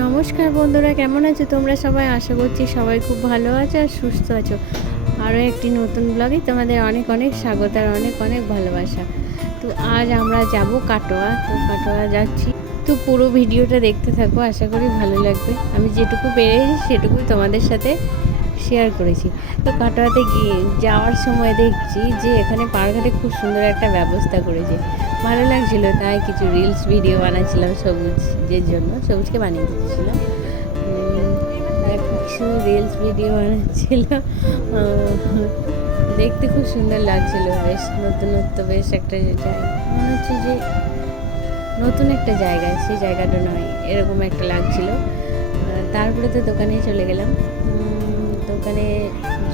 নমস্কার বন্ধুরা, কেমন আছো তোমরা সবাই? আশা করছি সবাই খুব ভালো আছো আর সুস্থ আছো। আরও একটি নতুন ব্লগে তোমাদের অনেক অনেক স্বাগত আর অনেক অনেক ভালোবাসা। তো আজ আমরা যাব কাটোয়া। তো কাটোয়া যাচ্ছি। তো পুরো ভিডিওটা দেখতে থাকো, আশা করি ভালো লাগবে। আমি যেটুকু পেরেছি সেটুকুই তোমাদের সাথে শেয়ার করেছি। তো কাটোয়াতে গিয়ে যাওয়ার সময় দেখছি যে এখানে পার্কঘাটে খুব সুন্দর একটা ব্যবস্থা করেছে। ভালো লাগছিল, তাই কিছু রিলস ভিডিও বানাচ্ছিলাম সবুজের জন্য, সবুজকে বানিয়ে দিচ্ছিলাম কিছু রিলস ভিডিও বানাচ্ছিল। দেখতে খুব সুন্দর লাগছিল, বেশ নতুনত্ব, বেশ একটা জায়গা। মনে হচ্ছে যে নতুন একটা জায়গা, সেই জায়গাটা নয়, এরকম একটা লাগছিল। তারপরে তো দোকানে চলে গেলাম। দোকানে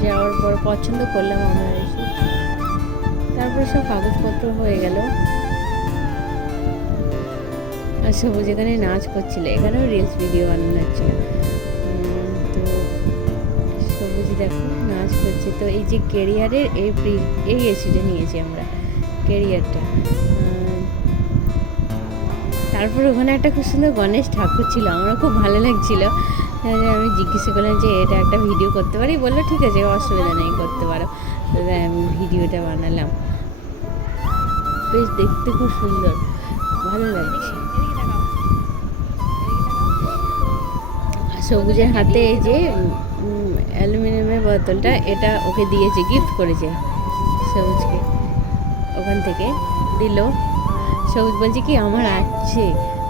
যাওয়ার পর পছন্দ করলাম আমরা এসে তারপরে সব কাগজপত্র হয়ে গেল। আর সবুজ, এখানে নাচ করছিল, এখানেও রিলস ভিডিও বানানো হচ্ছিল তো সবুজ দেখো, নাচ করছে। তো এই যে কেরিয়ারের এই এই এসিটা নিয়েছি আমরা কেরিয়ারটা তারপর ওখানে একটা খুব সুন্দর গণেশ ঠাকুর ছিল আমার খুব ভালো লাগছিল। আমি জিজ্ঞেস করলাম যে, এটা একটা ভিডিও করতে পারি? বলল, ঠিক আছে, অসুবিধা নেই, করতে পারো। আমি ভিডিওটা বানালাম। বেশ দেখতে খুব সুন্দর। ভালো লাগছে। সবুজের হাতে এই যে অ্যালুমিনিয়ামের বোতলটা, এটা ওকে দিয়েছে গিফট করেছে সবুজকে। ওখান থেকে দিল। সবুজ বলছে কি, আমার আছে।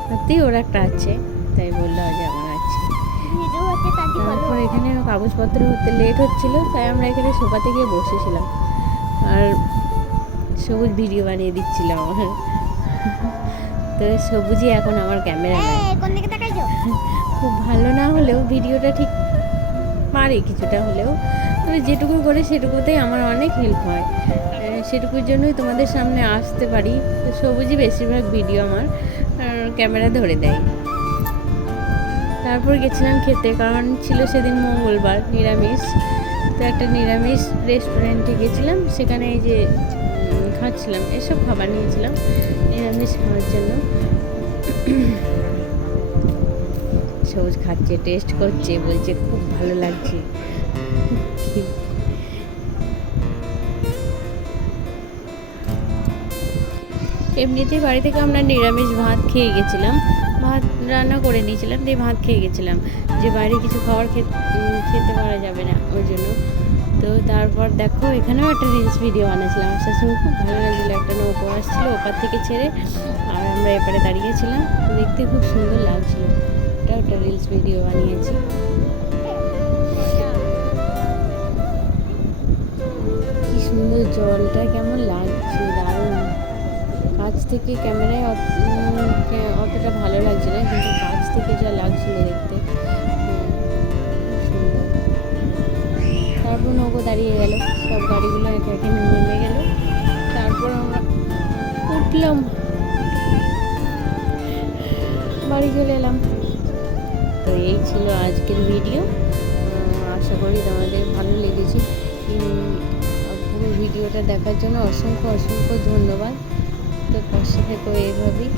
সত্যি ওর একটা আছে, তাই বলল যে আমার আছে। তারপর এখানে কাগজপত্র হতে লেট হচ্ছিল, তাই আমরা এখানে সোফাতে গিয়ে বসেছিলাম। আর সবুজ ভিডিও বানিয়ে দিচ্ছিল আমার। তো সবুজই এখন আমার ক্যামেরা খুব ভালো না হলেও ভিডিওটা ঠিক পারে কিছুটা হলেও। তবে যেটুকু করে সেটুকুতেই আমার অনেক হেল্প হয়। সেটুকুর জন্যই তোমাদের সামনে আসতে পারি। তো সবুজই বেশিরভাগ ভিডিও আমার ক্যামেরা ধরে দেয়। তারপর গেছিলাম খেতে কারণ ছিল সেদিন মঙ্গলবার নিরামিষ। তো একটা নিরামিষ রেস্টুরেন্টে গেছিলাম, সেখানে এই যে খাচ্ছিলাম, এসব খাবার নিয়েছিলাম, নিরামিষ খাওয়ার জন্য। সবুজ খাচ্ছে টেস্ট করছে, বলছে খুব ভালো লাগছে। এমনিতে বাড়ি থেকে আমরা নিরামিষ ভাত খেয়ে গেছিলাম। ভাত রান্না করে নিয়েছিলাম, দিয়ে ভাত খেয়ে গেছিলাম। যে বাইরে কিছু খাবার খেত- পারা যাবে না ওই জন্য। তো তারপর দেখো, এখানেও একটা রিলস ভিডিও বানাচ্ছিলাম আসার সময় খুব ভালো লাগছিল। একটা নৌকো আসছিল ওপার থেকে ছেড়ে, আর আমরা এপারে দাঁড়িয়েছিলাম দেখতে খুব সুন্দর লাগছিল। এটা একটা রিলস ভিডিও বানিয়েছি। কি সুন্দর জলটা, কেমন থেকে ক্যামেরায় অতটা ভালো লাগছে না, কিন্তু কাছ থেকে যা লাগছিল দেখতে তারপর নৌকো দাঁড়িয়ে গেল, সব গাড়িগুলো একে একে নেমে গেল। তারপর আমরা উঠলাম। বাড়ি চলে এলাম। তো এই ছিল আজকের ভিডিও। আশা করি তোমাদের ভালো লেগেছে। পুরো ভিডিওটা দেখার জন্য অসংখ্য অসংখ্য ধন্যবাদ। তো পাশে থেকো এইভাবেই